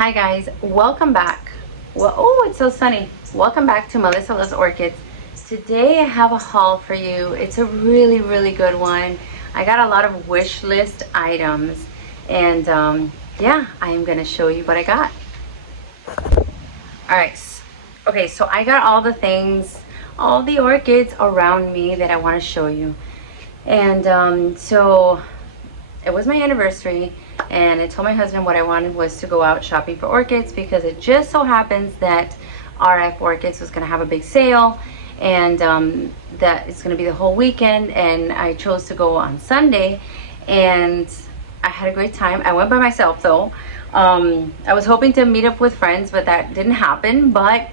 Hi guys, welcome back. Well, oh, it's so sunny. Welcome back to Melissa Loves Orchids. Today I have a haul for you. It's a really good one. I got a lot of wish list items and yeah, I am gonna show you what I got. All right, okay, so I got all the things, all the orchids around me that I want to show you. And so it was my anniversary, and I told my husband what I wanted was to go out shopping for orchids, because it just so happens that RF Orchids was going to have a big sale, and that it's going to be the whole weekend, and I chose to go on Sunday, and I had a great time. I went by myself though. I was hoping to meet up with friends, but that didn't happen. But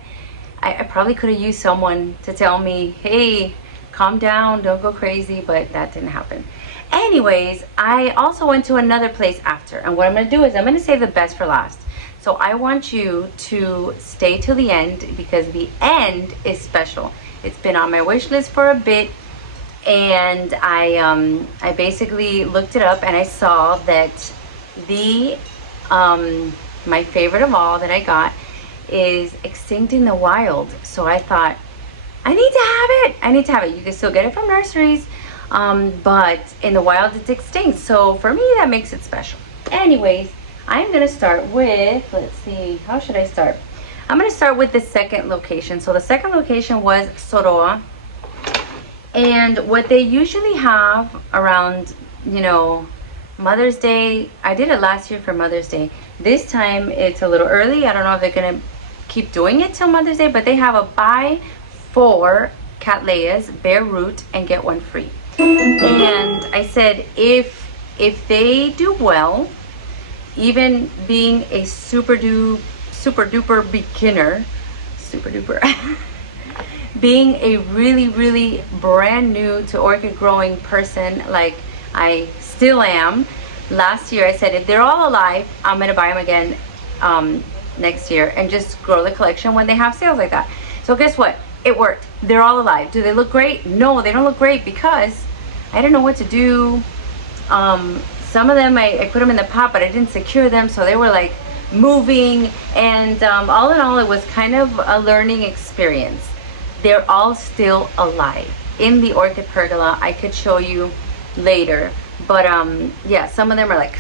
I probably could have used someone to tell me, hey, calm down, don't go crazy, but that didn't happen. Anyways, I also went to another place after, and what I'm going to do is I'm going to save the best for last. So I want you to stay till the end, because the end is special. It's been on my wish list for a bit, and I basically looked it up, and I saw that the my favorite of all that I got is extinct in the wild. So I thought, I need to have it. I need to have it. You can still get it from nurseries, but in the wild it's extinct. So for me, that makes it special. Anyways, I'm gonna start with, let's see, how should I start? I'm gonna start with the second location. So the second location was Soroa, and what they usually have around, you know, Mother's Day. I did it last year for Mother's Day. This time it's a little early. I don't know if they're gonna keep doing it till Mother's Day, but they have a buy 4 Cattleyas bare root and get one free. And I said, if they do well, even being a super duper beginner, super duper being a really brand new to orchid growing person like I still am, last year I said, if they're all alive, I'm gonna buy them again next year and just grow the collection when they have sales like that. So guess what? It worked. They're all alive. Do they look great? No, they don't look great, because I didn't know what to do. Some of them I put them in the pot, but I didn't secure them, so they were like moving, and all in all, it was kind of a learning experience. They're all still alive in the orchid pergola. I could show you later, but yeah, some of them are like,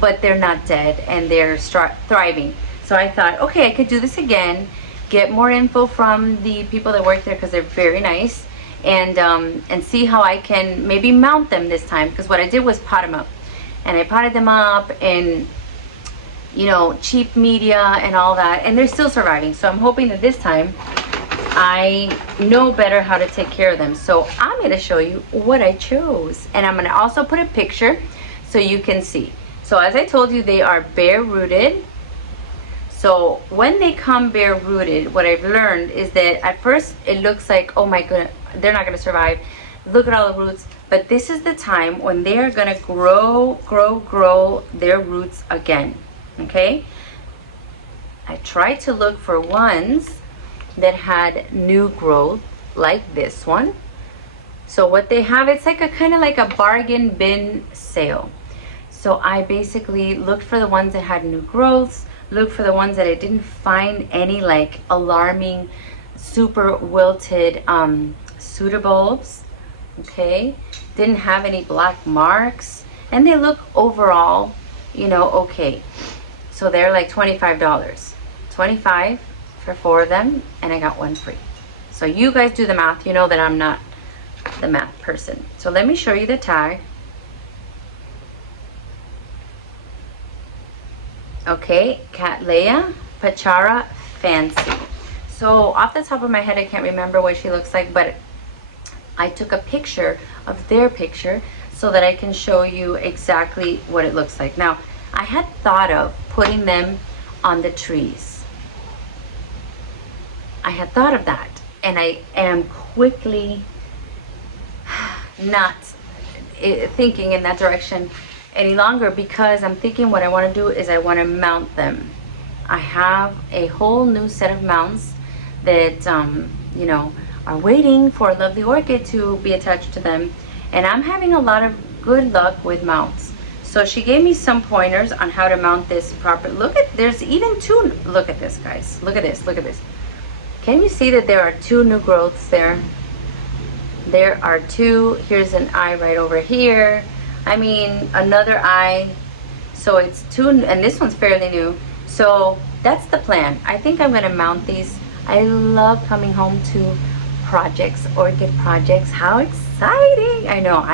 but they're not dead, and they're thriving. So I thought, okay, I could do this again, get more info from the people that work there, because they're very nice, and see how I can maybe mount them this time. Because what I did was pot them up, and I potted them up in, you know, cheap media and all that, and they're still surviving. So I'm hoping that this time I know better how to take care of them. So I'm going to show you what I chose, and I'm going to also put a picture so you can see. So as I told you, they are bare rooted. So when they come bare rooted, what I've learned is that at first it looks like, oh my goodness, they're not going to survive. Look at all the roots. But this is the time when they are going to grow their roots again. Okay? I tried to look for ones that had new growth, like this one. So what they have, it's like a kind of like a bargain bin sale. So I basically looked for the ones that had new growths, looked for the ones that I didn't find any like alarming, super wilted pseudobulbs. Okay, didn't have any black marks, and they look overall, you know, okay. So they're like $25, 25 for 4 of them, and I got one free. So you guys do the math. You know that I'm not the math person. So let me show you the tag. Okay, Cattleya Pachara Fancy. So off the top of my head, I can't remember what she looks like, but I took a picture of their picture so that I can show you exactly what it looks like. Now, I had thought of putting them on the trees. I had thought of that, and I am quickly not thinking in that direction any longer, because I'm thinking what I want to do is I want to mount them. I have a whole new set of mounts that you know, are waiting for a lovely orchid to be attached to them, and I'm having a lot of good luck with mounts. So she gave me some pointers on how to mount this properly. Look at, there's even two, look at this, guys. Look at this, look at this. Can you see that there are two new growths there? There are two. Here's an eye right over here. I mean, another eye. So it's two, and this one's fairly new. So that's the plan. I think I'm gonna mount these. I love coming home to projects, orchid projects. How exciting! I know,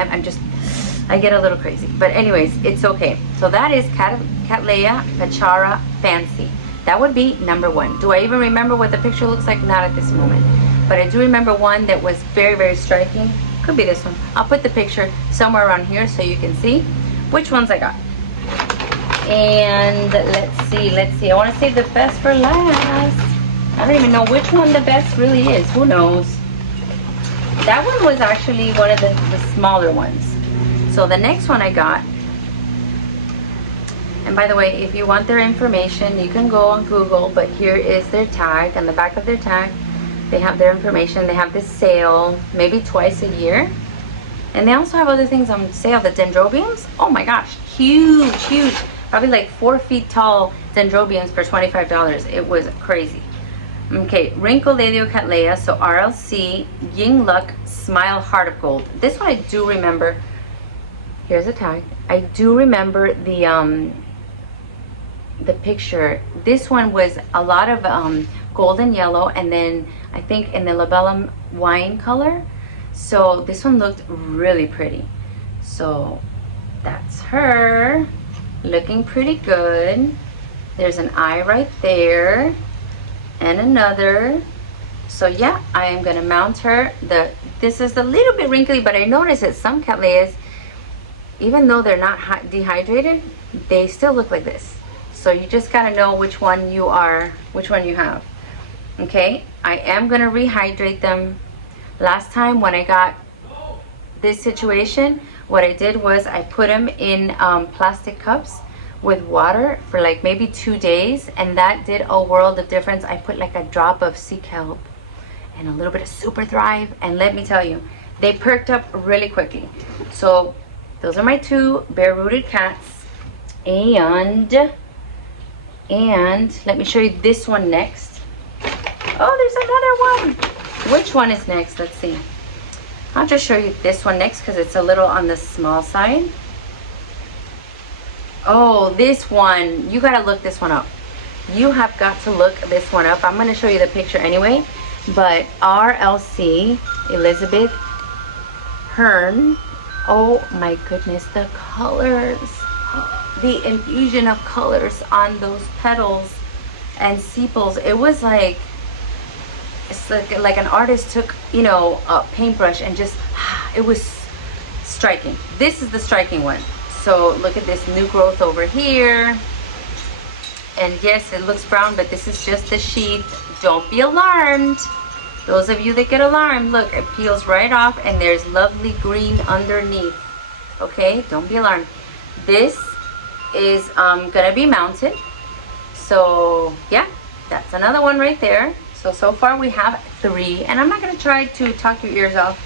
I get a little crazy. But anyways, it's okay. So that is Cattleya Pachara Fancy. That would be number one. Do I even remember what the picture looks like? Not at this moment. But I do remember one that was very, very striking. Could be this one. I'll put the picture somewhere around here so you can see which ones I got. And let's see. I want to save the best for last. I don't even know which one the best really is. Who knows? That one was actually one of the smaller ones. So the next one I got, and by the way, if you want their information, you can go on Google, but here is their tag. On the back of their tag, they have their information. They have this sale maybe twice a year. And they also have other things on sale. The dendrobiums, oh my gosh, huge, huge. Probably like 4 feet tall dendrobiums for $25. It was crazy. Okay, Wrinkledadio Cattleya, so RLC, Ying Luck, Smile Heart of Gold. This one I do remember. Here's a tag. I do remember the picture. This one was a lot of golden yellow, and then I think in the labellum wine color. So this one looked really pretty. So that's her, looking pretty good. There's an eye right there, and another. So yeah, I am gonna mount her. This is a little bit wrinkly, but I noticed that some Cattleyas, even though they're not dehydrated, they still look like this. So you just gotta know which one you have. Okay, I am gonna rehydrate them. Last time when I got this situation, what I did was I put them in plastic cups with water for like maybe 2 days, and that did a world of difference. I put like a drop of sea kelp and a little bit of Super Thrive, and let me tell you, they perked up really quickly. So those are my two bare-rooted cats, and let me show you this one next. Oh, there's another one. Which one is next? Let's see. I'll just show you this one next because it's a little on the small side. Oh, this one, you gotta look this one up. You have got to look this one up. I'm gonna show you the picture anyway, but RLC Elizabeth Hearn. Oh my goodness, the colors, the infusion of colors on those petals and sepals. It was like, it's like an artist took, you know, a paintbrush and just, it was striking. This is the striking one. So look at this new growth over here. And yes, it looks brown, but this is just the sheath. Don't be alarmed. Those of you that get alarmed, look, it peels right off and there's lovely green underneath. Okay, don't be alarmed. This is gonna be mounted. So yeah, that's another one right there. So far we have 3, and I'm not gonna try to talk your ears off.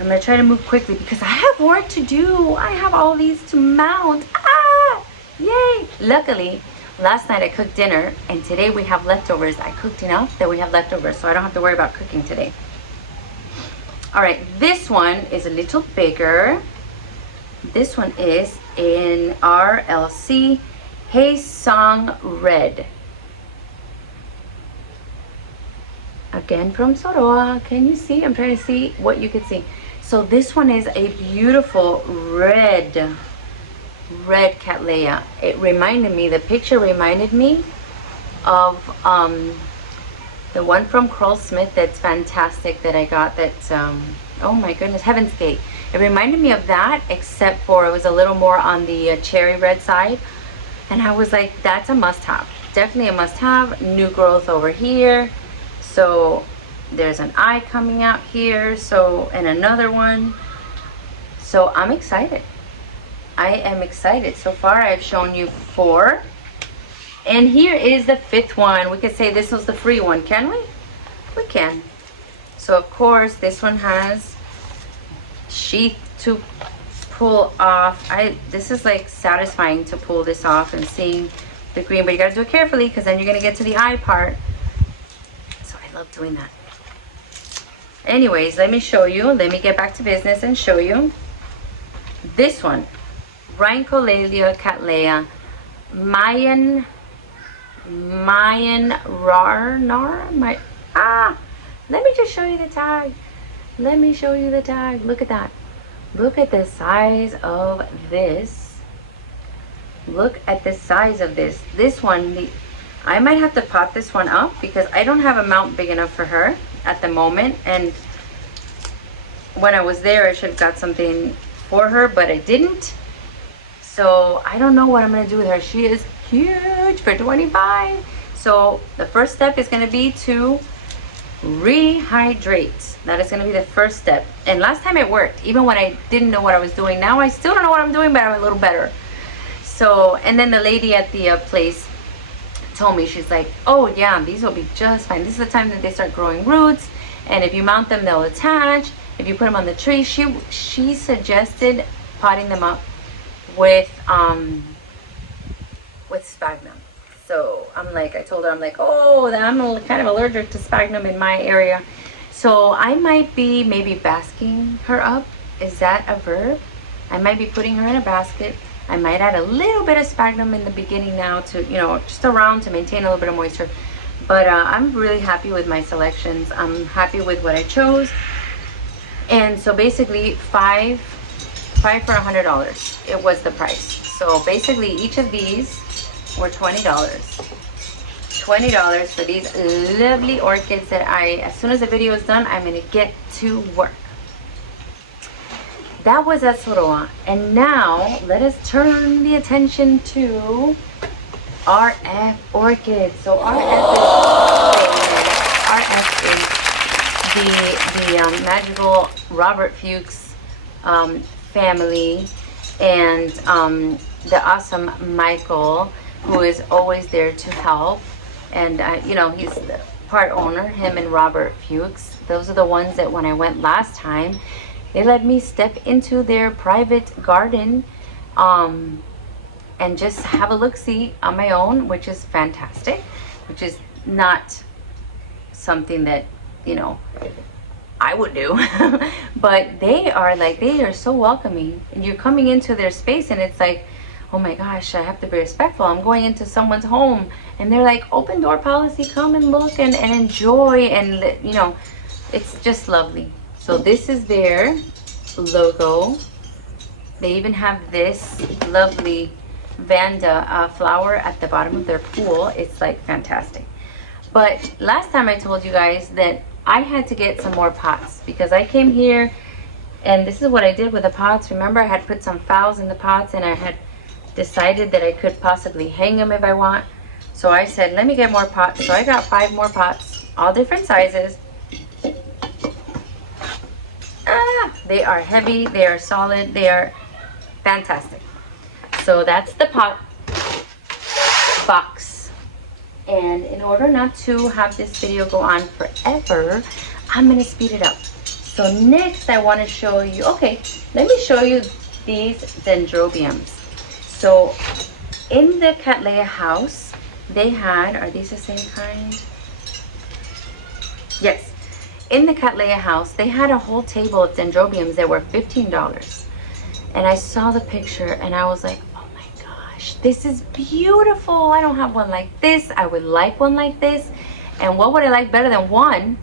I'm gonna try to move quickly because I have work to do. I have all these to mount. Ah, yay. Luckily, last night I cooked dinner, and today we have leftovers. I cooked enough that we have leftovers, so I don't have to worry about cooking today. All right, this one is a little bigger. This one is in RLC Hey Song Red. Again from Soroa. Can you see? I'm trying to see what you can see. So this one is a beautiful red Cattleya. It reminded me, the picture reminded me of the one from Kroll Smith that's fantastic that I got, that's oh my goodness, Heaven's Gate. It reminded me of that, except for it was a little more on the cherry red side, and I was like, that's a must-have. Definitely a must-have. New growth over here. So there's an eye coming out here, so, and another one. So I'm excited. I am excited. So far I've shown you 4, and here is the 5th one. We could say this was the free one, can we? We can. So of course this one has sheath to pull off. This is like satisfying to pull this off and seeing the green, but you gotta do it carefully because then you're gonna get to the eye part. So I love doing that. Anyways, let me show you. Let me get back to business and show you this one. Rhyncholalia cattleya, Mayan Rarnar. Let me just show you the tag. Let me show you the tag. Look at that. Look at the size of this. Look at the size of this. This one, I might have to pot this one up because I don't have a mount big enough for her at the moment. And when I was there, I should have got something for her, but I didn't. So I don't know what I'm gonna do with her. She is huge for 25. So the first step is gonna be to rehydrate. That is gonna be the first step. And last time it worked, even when I didn't know what I was doing. Now I still don't know what I'm doing, but I'm a little better. So, and then the lady at the place told me, she's like, oh yeah, these will be just fine. This is the time that they start growing roots, and if you mount them, they'll attach. If you put them on the tree, she suggested potting them up with sphagnum. So I'm like, I told her, I'm like, oh, I'm kind of allergic to sphagnum in my area. So I might be maybe basking her up. Is that a verb? I might be putting her in a basket. I might add a little bit of sphagnum in the beginning now to, you know, just around to maintain a little bit of moisture. But I'm really happy with my selections. I'm happy with what I chose. And so basically five for $100. It was the price. So basically each of these were $20. $20 for these lovely orchids that as soon as the video is done, I'm gonna get to work. That was at Soroa. And now let us turn the attention to RF orchids. So RF is the magical Robert Fuchs family, and the awesome Michael, who is always there to help. And you know, he's the part owner, him and Robert Fuchs. Those are the ones that when I went last time, they let me step into their private garden and just have a look-see on my own, which is fantastic, which is not something that, you know, I would do. But they are so welcoming, and you're coming into their space and it's like, oh my gosh, I have to be respectful. I'm going into someone's home and they're like, open door policy, come and look and enjoy, and you know, it's just lovely. So this is their logo. They even have this lovely vanda flower at the bottom of their pool. It's like fantastic. But last time I told you guys that I had to get some more pots because I came here and this is what I did with the pots. Remember, I had put some phals in the pots and I had decided that I could possibly hang them if I want. So I said, let me get more pots. So I got 5 more pots, all different sizes. They are heavy, they are solid, they are fantastic. So that's the pot box. And in order not to have this video go on forever, I'm gonna speed it up. So next I want to show you, okay, let me show you these dendrobiums. So in the cattleya house, they had, are these the same kind? Yes. In the cattleya house, they had a whole table of dendrobiums that were $15. And I saw the picture and I was like, oh my gosh, this is beautiful. I don't have one like this. I would like one like this. And what would I like better than 1,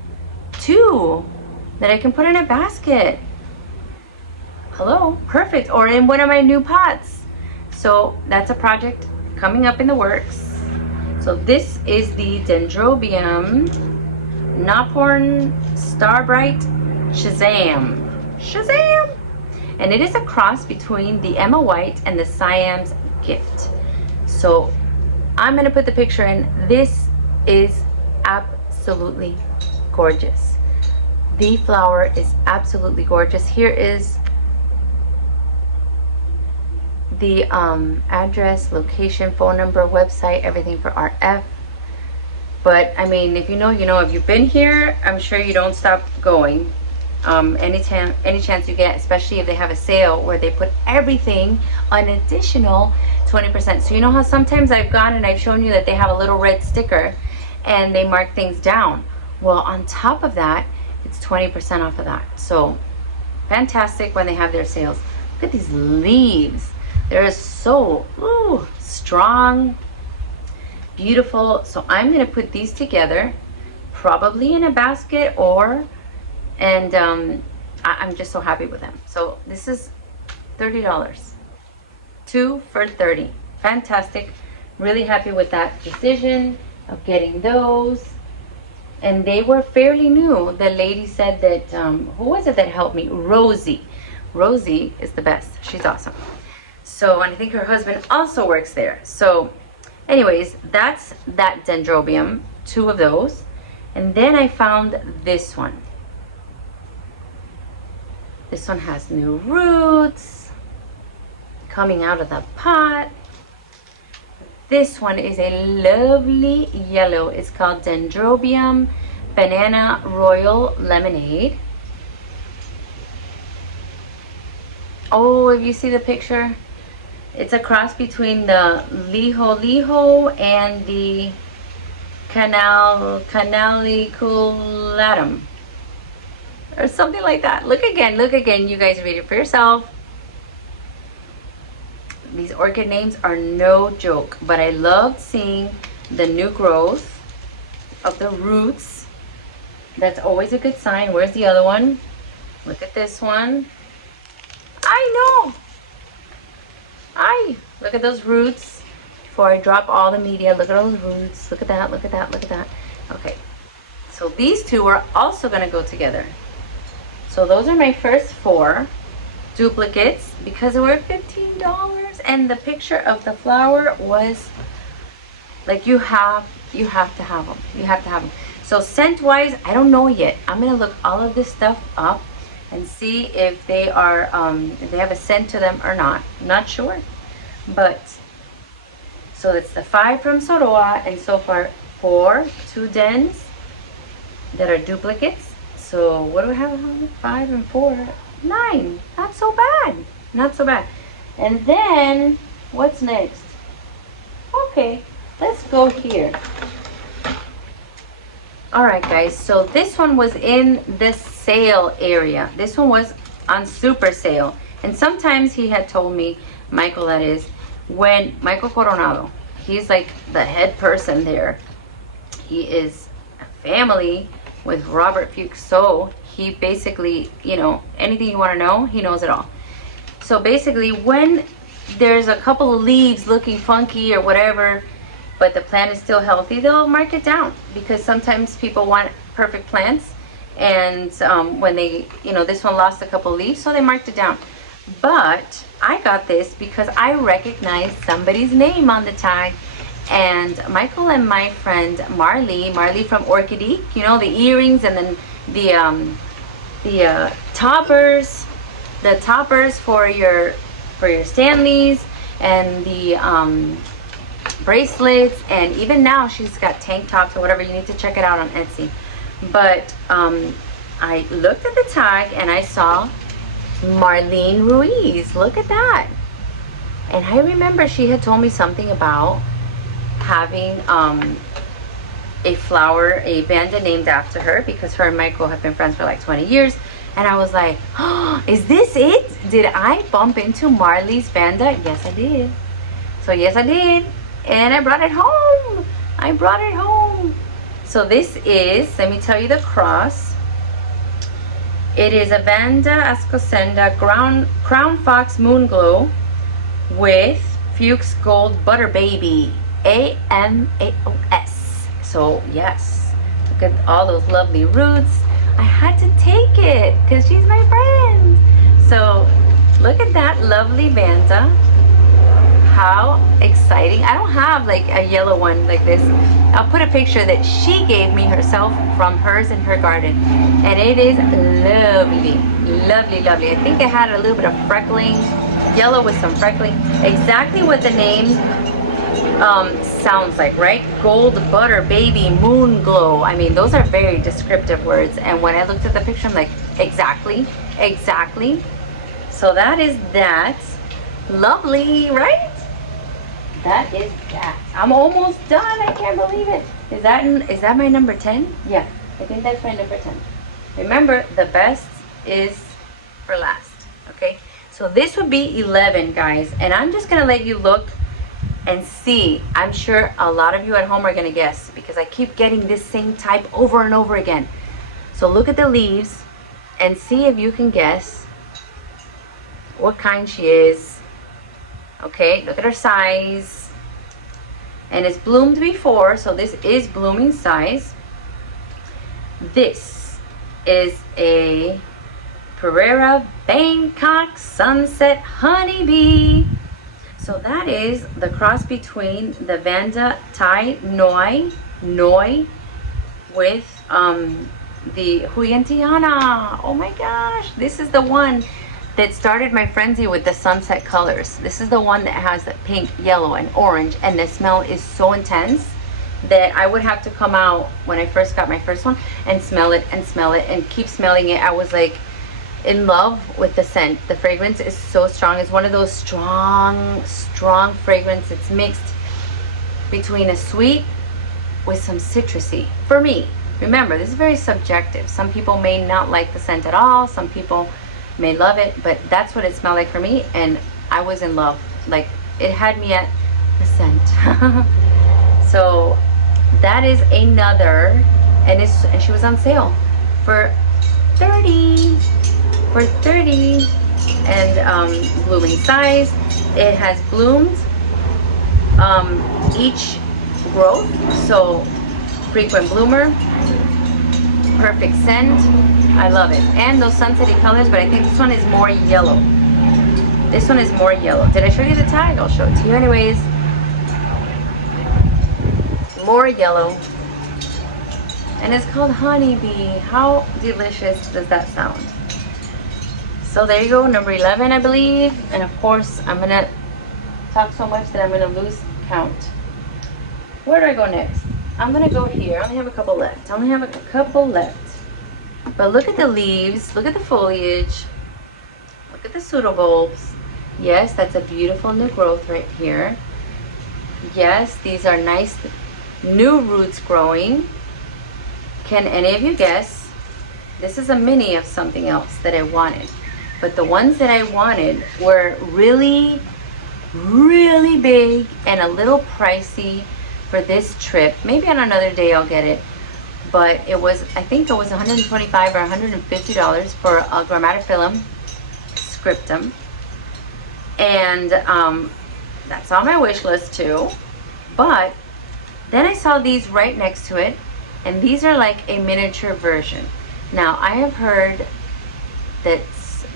2 that I can put in a basket? Hello, perfect. Or in one of my new pots. So that's a project coming up in the works. So this is the dendrobium Nophorn Starbright Shazam. Shazam! And it is a cross between the Emma White and the Siam's Gift. So I'm gonna put the picture in. This is absolutely gorgeous. The flower is absolutely gorgeous. Here is the address, location, phone number, website, everything for RF. But I mean, if you know, you know. If you've been here, I'm sure you don't stop going. any chance you get, especially if they have a sale where they put everything an additional 20%. So you know how sometimes I've gone and I've shown you that they have a little red sticker and they mark things down. Well, on top of that, it's 20% off of that. So fantastic when they have their sales. Look at these leaves. They're so strong, beautiful. So I'm gonna put these together, probably in a basket, and I'm just so happy with them. So this is $30. 2 for $30. Fantastic. Really happy with that decision of getting those. And they were fairly new. The lady said that, who was it that helped me? Rosie. Rosie is the best. She's awesome. So, and I think her husband also works there. So, anyways, that's that dendrobium, 2 of those. And then I found this one. This one has new roots coming out of the pot. This one is a lovely yellow. It's called Dendrobium Banana Royal Lemonade. Oh, if you see the picture, it's a cross between the Liho and the Canaliculatum, or something like that. Look again, you guys read it for yourself. These orchid names are no joke, but I loved seeing the new growth of the roots. That's always a good sign. Where's the other one? Look at this one. I know. Look at those roots. Before I drop all the media, look at all the roots. Look at that, look at that, look at that. Okay, so these 2 are also gonna go together. So those are my first 4 duplicates because they were $15, and the picture of the flower was like, you have to have them. You have to have them. So scent wise, I don't know yet. I'm gonna look all of this stuff up and see if they are if they have a scent to them or not. I'm not sure. But so it's the 5 from Soroa, and so far 2 dens that are duplicates. So what do we have? 5 and 4, 9. Not so bad. Not so bad. And then what's next? Okay, let's go here. All right, guys. So this one was in the sale area. This one was on super sale. And sometimes he had told me, Michael, that is, when Michael Coronado, he's like the head person there. He is a family with Robert Fuchs, so he basically, you know, anything you want to know, he knows it all. So basically, when there's a couple of leaves looking funky or whatever, but the plant is still healthy, they'll mark it down, because sometimes people want perfect plants, and when they, you know, this one lost a couple of leaves, so they marked it down. But I got this because I recognized somebody's name on the tag. And Michael and my friend Marlene from Orchid, you know, the earrings, and then the toppers for your Stanleys, and the bracelets, and even now she's got tank tops or whatever. You need to check it out on Etsy. But I looked at the tag and I saw Marlene Ruiz. Look at that. And I remember she had told me something about having a flower, a vanda named after her, because her and Michael have been friends for like 20 years. And I was like, oh, is this it? Did I bump into Marley's vanda? Yes, I did. So yes, I did. And I brought it home. I brought it home. So this is, let me tell you the cross. It is a Vanda Ascosenda Crown Fox Moonglow with Fuchs Gold Butter Baby, AMAOS. So yes, look at all those lovely roots. I had to take it because she's my friend. So look at that lovely Vanda. How exciting. I don't have like a yellow one like this. I'll put a picture that she gave me herself from hers in her garden, and it is lovely, lovely, lovely. I think it had a little bit of freckling, yellow with some freckling, exactly what the name sounds like, right? Gold Butter Baby Moon Glow. I mean, those are very descriptive words, and when I looked at the picture, I'm like, Exactly, exactly. So that is that. Lovely, right? That is that. I'm almost done. I can't believe it. Is that my number 10? Yeah, I think that's my number 10. Remember, the best is for last. Okay? So this would be 11, guys. And I'm just going to let you look and see. I'm sure a lot of you at home are going to guess because I keep getting this same type over and over again. So look at the leaves and see if you can guess what kind she is. Okay, look at her size. And it's bloomed before, so this is blooming size. This is a Pereira Bangkok Sunset Honeybee. So that is the cross between the Vanda Thai Noi with the Huyentiana. Oh my gosh, this is the one that started my frenzy with the sunset colors. This is the one that has the pink, yellow, and orange, and the smell is so intense that I would have to come out when I first got my first one and smell it and keep smelling it. I was like in love with the scent. The fragrance is so strong. It's one of those strong fragrance. It's mixed between a sweet with some citrusy for me. Remember, this is very subjective. Some people may not like the scent at all. Some people may love it, but that's what it smelled like for me, and I was in love. Like, it had me at the scent. So that is another, and she was on sale for 30 and blooming size. It has bloomed each growth, so frequent bloomer, perfect scent. I love it. And those sunsetty colors, but I think this one is more yellow. This one is more yellow. Did I show you the tag? I'll show it to you anyways. More yellow. And it's called Honeybee. How delicious does that sound? So there you go, number 11, I believe. And of course, I'm going to talk so much that I'm going to lose count. Where do I go next? I'm going to go here. I only have a couple left. But look at the leaves, look at the foliage, look at the pseudobulbs. Yes, that's a beautiful new growth right here. Yes, these are nice new roots growing. Can any of you guess? This is a mini of something else that I wanted. But the ones that I wanted were really, really big and a little pricey for this trip. Maybe on another day I'll get it. But it was, I think it was $125 or $150 for a Grammatophyllum scriptum. And that's on my wish list too. But then I saw these right next to it, and these are like a miniature version. Now, I have heard that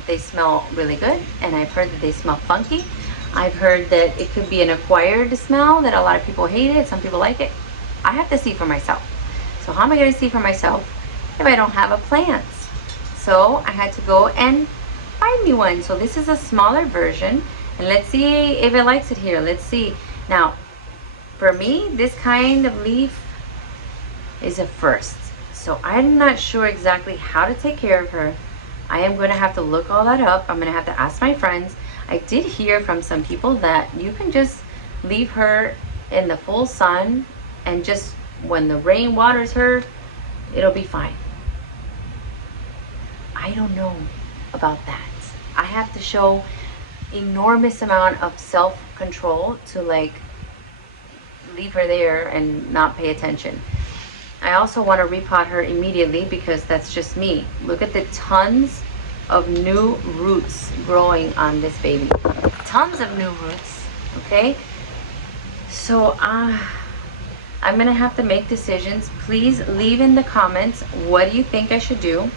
they smell really good, and I've heard that they smell funky. I've heard that it could be an acquired smell, that a lot of people hate it, some people like it. I have to see for myself. So how am I going to see for myself if I don't have a plant? So I had to go and find me one. So this is a smaller version, and let's see if it likes it here. Let's see. Now, for me, this kind of leaf is a first. So I'm not sure exactly how to take care of her. I am going to have to look all that up. I'm going to have to ask my friends. I did hear from some people that you can just leave her in the full sun, and just when the rain waters her, it'll be fine. I don't know about that. I have to show enormous amount of self-control to like leave her there and not pay attention. I also want to repot her immediately because that's just me. Look at the tons of new roots growing on this baby. Tons of new roots, okay? So I'm gonna have to make decisions. Please leave in the comments, what do you think I should do?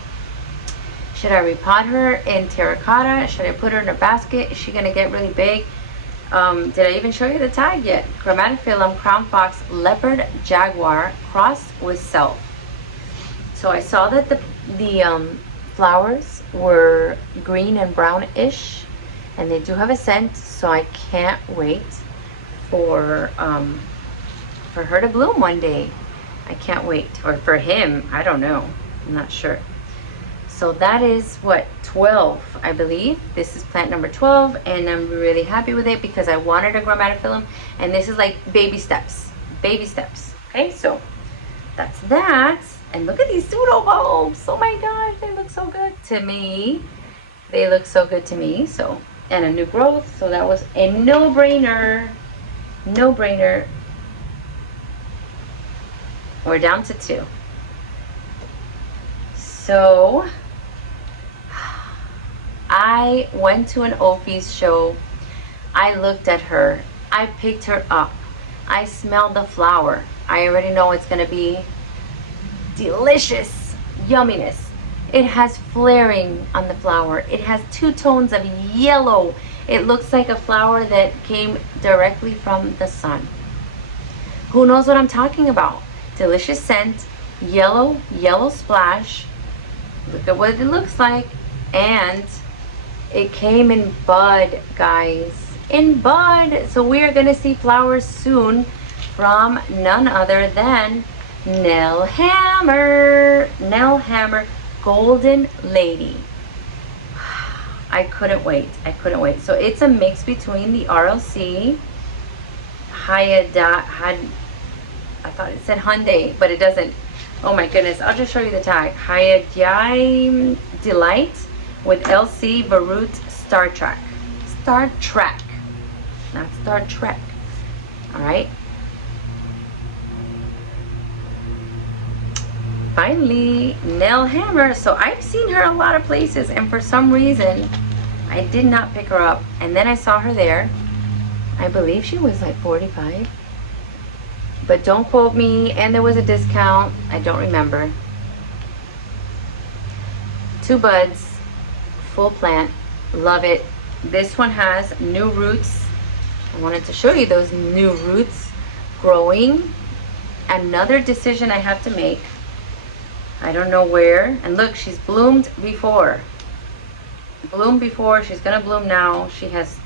Should I repot her in terracotta? Should I put her in a basket? Is she gonna get really big? Did I even show you the tag yet? Grammatophyllum crown fox leopard jaguar crossed with self. So I saw that the flowers were green and brownish, and they do have a scent. So I can't wait for her to bloom one day. I can't wait. Or for him, I don't know. I'm not sure. So that is what, 12, I believe. This is plant number 12, and I'm really happy with it because I wanted a Grammatophyllum, and this is like baby steps. Baby steps. Okay, so that's that. And look at these pseudo-bulbs. Oh my gosh, they look so good to me. They look so good to me. So, and a new growth. So that was a no-brainer. No-brainer. We're down to 2. So I went to an Ophi's show. I looked at her. I picked her up. I smelled the flower. I already know it's gonna be delicious yumminess. It has flaring on the flower. It has 2 tones of yellow. It looks like a flower that came directly from the sun. Who knows what I'm talking about? Delicious scent, yellow splash. Look at what it looks like. And it came in bud, guys. In bud. So we are going to see flowers soon from none other than Nell Hammer. Nell Hammer, Golden Lady. I couldn't wait. I couldn't wait. So it's a mix between the RLC, I thought it said Hyundai, but it doesn't. Oh my goodness. I'll just show you the tag. Hyundai Delight with LC Barut Star Trek. Star Trek. Not Star Trek. Alright. Finally, Nell Hammer. So I've seen her a lot of places, and for some reason I did not pick her up. And then I saw her there. I believe she was like 45. But don't quote me. And there was a discount. I don't remember. 2 buds. Full plant. Love it. This one has new roots. I wanted to show you those new roots growing. Another decision I have to make. I don't know where. And look, she's bloomed before. Bloomed before. She's going to bloom now. She has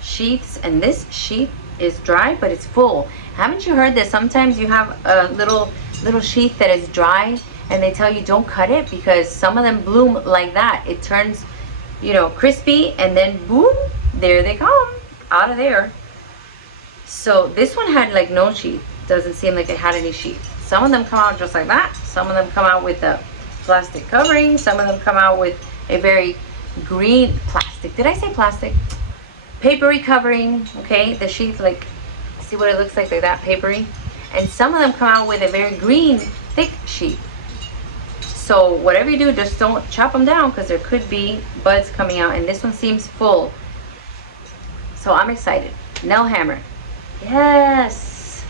sheaths. And this sheath is dry, but it's full. Haven't you heard that sometimes you have a little sheath that is dry and they tell you don't cut it because some of them bloom like that. It turns, you know, crispy, and then boom, there they come out of there. So this one had like no sheath. Doesn't seem like it had any sheath. Some of them come out just like that. Some of them come out with a plastic covering. Some of them come out with a very green plastic. Did I say plastic? Papery covering. Okay, the sheath, like, see what it looks like that, papery. And some of them come out with a very green, thick sheath. So whatever you do, just don't chop them down because there could be buds coming out. And this one seems full. So I'm excited. Nell Hammer. Yes.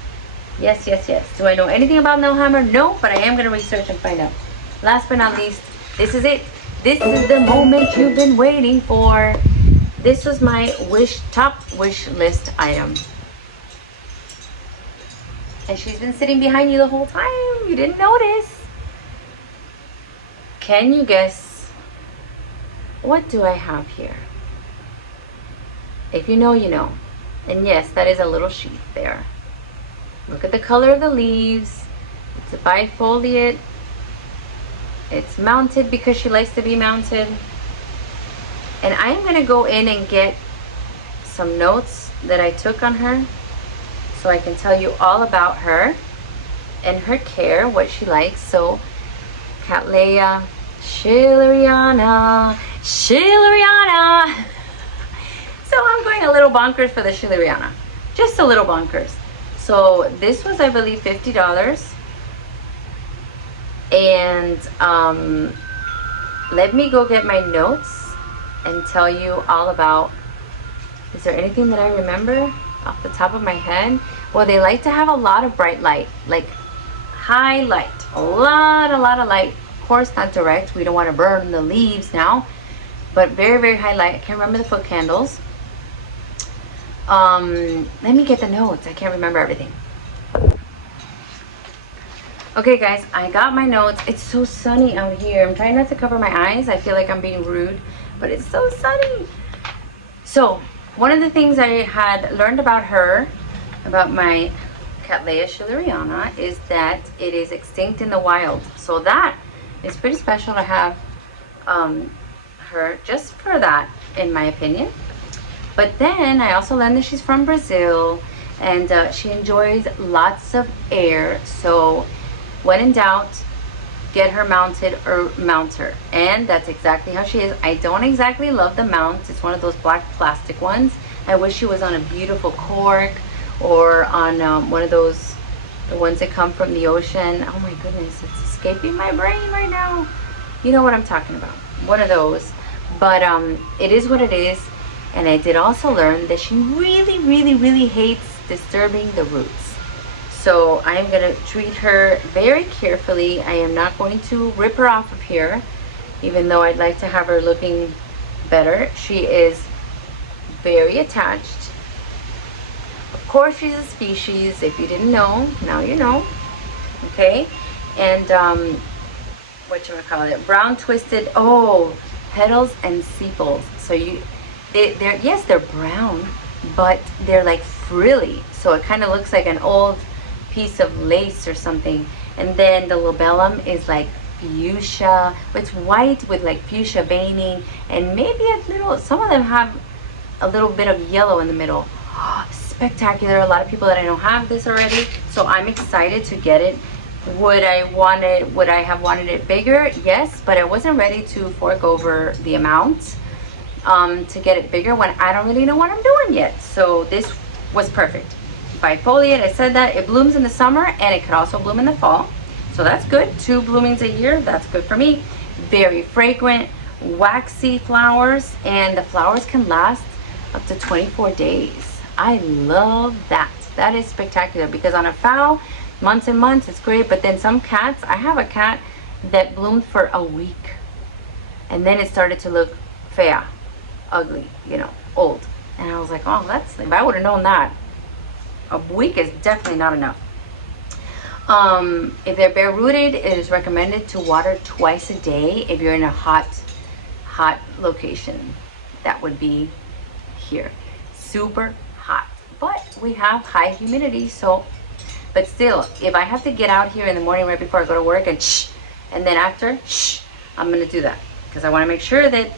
Yes, yes, yes. Do I know anything about Nell Hammer? No, but I am going to research and find out. Last but not least, this is it. This is the moment you've been waiting for. This was my top wish list item. And she's been sitting behind you the whole time. You didn't notice. Can you guess what do I have here? If you know, you know. And yes, that is a little sheath there. Look at the color of the leaves. It's a bifoliate. It's mounted because she likes to be mounted. And I'm going to go in and get some notes that I took on her so I can tell you all about her and her care, what she likes. So, Cattleya Schilleriana. Schilleriana! So I'm going a little bonkers for the Schilleriana. Just a little bonkers. So this was, I believe, $50. And let me go get my notes and tell you all about. Is there anything that I remember off the top of my head? Well, they like to have a lot of bright light, like high light, a lot of light. Of course, not direct. We don't want to burn the leaves now, but very, very high light. I can't remember the foot candles. Let me get the notes. I can't remember everything. Okay, guys, I got my notes. It's so sunny out here. I'm trying not to cover my eyes. I feel like I'm being rude, but it's so sunny. So, one of the things I had learned about her, about my Cattleya Schilleriana, is that it is extinct in the wild. So that is pretty special to have her just for that, in my opinion. But then I also learned that she's from Brazil, and she enjoys lots of air. So when in doubt, get her mounted or mount her. And that's exactly how she is. I don't exactly love the mount. It's one of those black plastic ones. I wish she was on a beautiful cork, or on one of those, the ones that come from the ocean. Oh my goodness, it's escaping my brain right now. You know what I'm talking about. One of those. But it is what it is. And I did also learn that she really, really, really hates disturbing the roots. So I am going to treat her very carefully. I am not going to rip her off of here, even though I'd like to have her looking better. She is very attached. Of course, she's a species. If you didn't know, now you know. Okay? And whatchamacallit, brown twisted, petals and sepals. So they're yes, they're brown, but they're like frilly. So it kind of looks like an old piece of lace or something. And then the labellum is like fuchsia. It's white with like fuchsia veining, and maybe a little, some of them have a little bit of yellow in the middle. Spectacular. A lot of people that I know have this already, so I'm excited to get it. Would I have wanted it bigger? Yes, but I wasn't ready to fork over the amount to get it bigger when I don't really know what I'm doing yet. So this was perfect. Bifoliate, I said that. It blooms in the summer, and it could also bloom in the fall. So that's good. 2 bloomings a year, that's good for me. Very fragrant, waxy flowers, and the flowers can last up to 24 days. I love that. That is spectacular, because on a fowl, months and months, it's great. But then some cats, I have a cat that bloomed for a week, and then it started to look fea, ugly, old. And I was like, oh, if I would have known that, a week is definitely not enough. If they're bare rooted, it is recommended to water twice a day if you're in a hot location. That would be here. Super hot. But we have high humidity, so, but still, if I have to get out here in the morning right before I go to work and then after, I'm gonna do that, because I want to make sure that,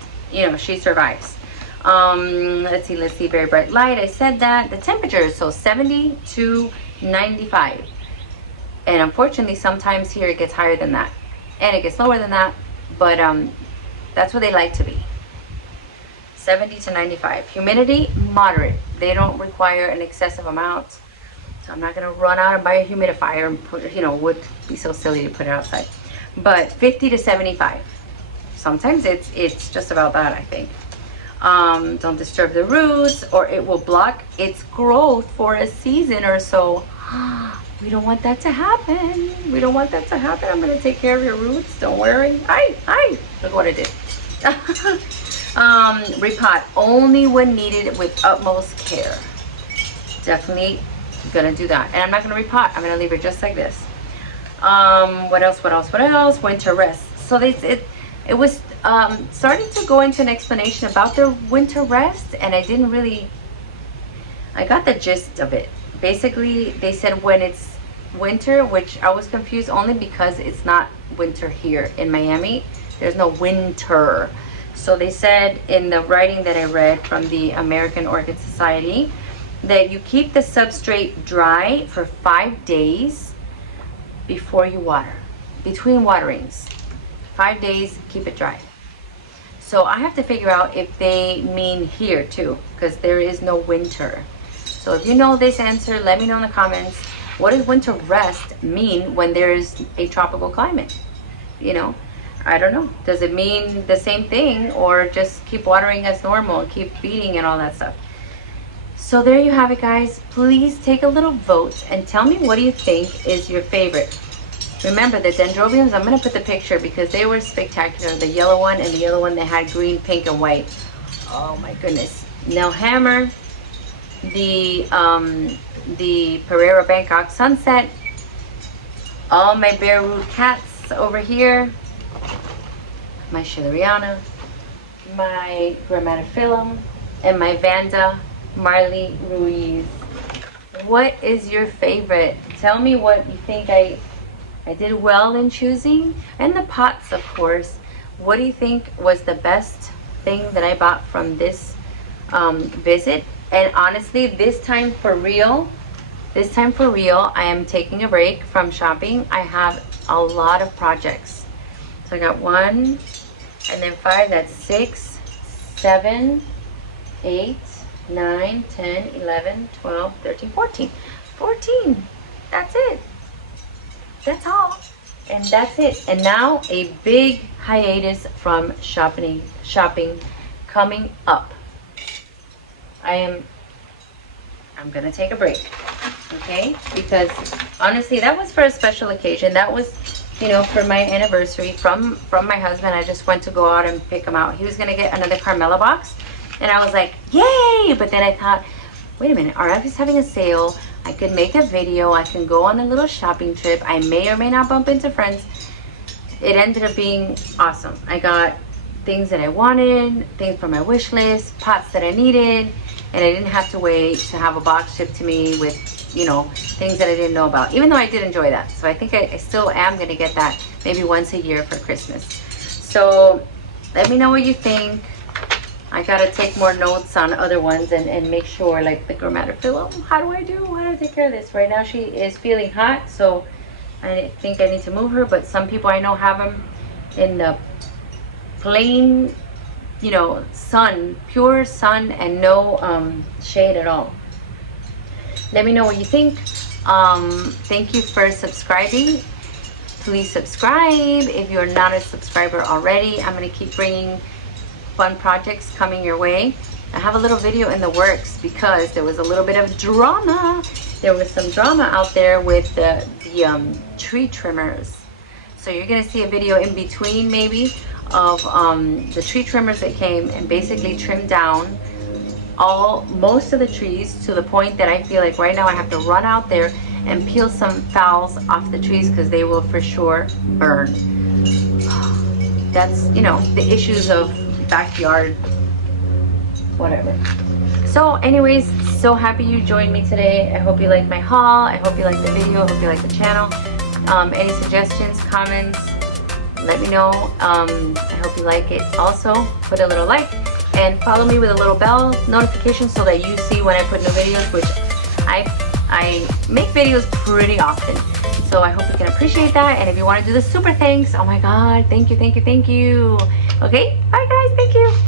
she survives. Let's see, very bright light, I said that. The temperature is so 70 to 95. And unfortunately, sometimes here it gets higher than that, and it gets lower than that, but that's where they like to be. 70 to 95. Humidity, moderate. They don't require an excessive amount. So I'm not going to run out and buy a humidifier and put it, would be so silly to put it outside. But 50 to 75. Sometimes it's just about that, I think. Don't disturb the roots, or it will block its growth for a season or so. We don't want that to happen. We don't want that to happen. I'm going to take care of your roots. Don't worry. Look what I did. Repot only when needed with utmost care. Definitely gonna do that. And I'm not gonna repot. I'm gonna leave it just like this. What else? Winter rest. So it was starting to go into an explanation about their winter rest, and I got the gist of it. Basically, they said when it's winter, which I was confused only because it's not winter here in Miami. There's no winter. So they said in the writing that I read from the American Orchid Society that you keep the substrate dry for 5 days before you water. Between waterings. 5 days, keep it dry. So I have to figure out if they mean here too, because there is no winter. So if you know this answer, let me know in the comments. What does winter rest mean when there is a tropical climate? I don't know. Does it mean the same thing, or just keep watering as normal, keep feeding and all that stuff? So there you have it, guys. Please take a little vote and tell me, what do you think is your favorite? Remember the dendrobiums, I'm going to put the picture because they were spectacular. The yellow one and the yellow one that had green, pink, and white. Oh my goodness. Now hammer, the Pereira Bangkok Sunset, all my bare root cats over here, my Schilleriana, my Grammatophyllum, and my Vanda, Marlene Ruiz. What is your favorite? Tell me what you think I did well in choosing. And the pots, of course. what do you think was the best thing that I bought from this visit? And honestly, this time for real, I am taking a break from shopping. I have a lot of projects. So I got 1 and then 5, that's 6, 7, 8, 9, 10, 11, 12, 13, 14. 14. That's it. That's all. And that's it. And now a big hiatus from shopping coming up. I'm gonna take a break, okay? Because honestly, that was for a special occasion. That was, you know, for my anniversary from my husband. I just went to go out and pick him out. He was gonna get another Carmela box, and I was like, yay! But then I thought, wait a minute, RF is having a sale. I could make a video. I can go on a little shopping trip. I may or may not bump into friends. It ended up being awesome. I got things that I wanted, things from my wish list, pots that I needed, and I didn't have to wait to have a box shipped to me with, you know, things that I didn't know about, even though I did enjoy that. So I think I still am going to get that maybe once a year for Christmas. So let me know what you think. I got to take more notes on other ones and make sure, like the Grammatophyllum, how do I take care of this? Right now she is feeling hot, so I think I need to move her, but some people I know have them in the plain, you know, sun, pure sun, and no shade at all. Let me know what you think. Thank you for subscribing. Please subscribe if you're not a subscriber already. I'm going to keep bringing fun projects coming your way. I have a little video in the works because there was a little bit of drama. There was some drama out there with the tree trimmers. So you're going to see a video in between maybe of the tree trimmers that came and basically trimmed down most of the trees to the point that I feel like right now I have to run out there and peel some boughs off the trees because they will for sure burn. That's, you know, the issues of backyard, whatever. So anyways, so happy you joined me today. I hope you liked my haul. I hope you liked the video. I hope you liked the channel. Any suggestions, comments, let me know. I hope you like it. Also, put a little like and follow me with a little bell notification so that you see when I put new videos, which I make videos pretty often. So I hope you can appreciate that. And if you want to do the super thanks, oh my God, thank you, thank you, thank you. Okay, bye guys, thank you.